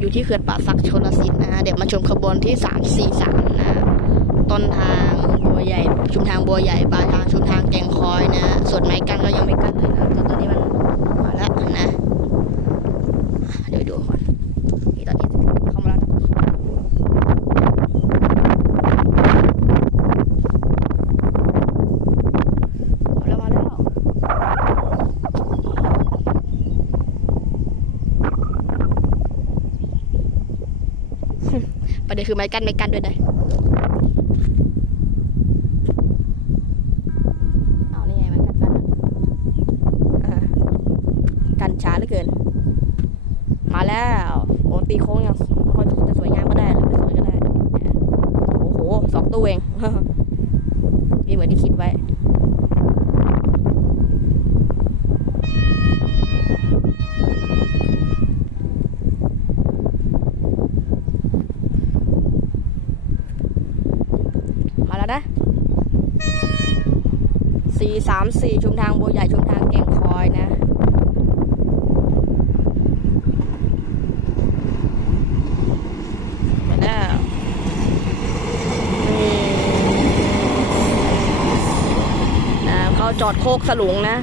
อยู่ที่เขื่อนป่าสักชนสิทธิ์นะฮะเดี๋ยวมาชมขบวนที่สามสี่สามนะต้นทางบัวใหญ่ชุมทางบัวใหญ่ปลายทางชุมทางแกงคอยนะส่วนไม้กั้นก็ยังไม่กั้นเลยนะตอนนี้มันมาแล้วนะเดี๋ยวดูก่อนนี่ตอนนี้เข้ามาแล้วนะมาแล้วมาแล้ว ประเด็นคือไม้กั้นไม่กั้นด้วยนะเอานี่ไงไม้กั้นกั้นอะกันช้าเหลือเกิน มาแล้วโอ้ตีโค้งยังไม่ค่อยจะสวยงามก็ได้หรือไม่สวยก็ได้ โอ้โหสองตู้เองมีเหมือนที่คิดไว้ มาแล้ว นะ สี่สามสี่ชุมทางบัวใหญ่ชุมทางแก่งคอยนะมาแล้วนี่นะเขาจอดโคกสลุงนะ